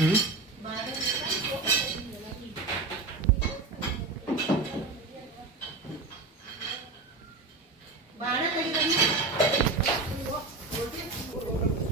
Mm-hmm.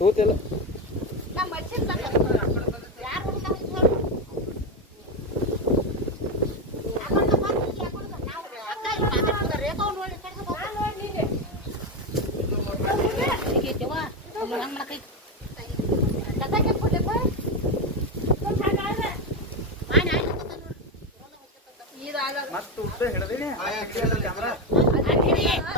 ತೋತೆಲ್ಲ ನಾ ಮಚ್ಚಿನ ತಕ ಮತ್ತೆ ಹಿಡದೇವಿ ಕ್ಯಾಮ್ರಾ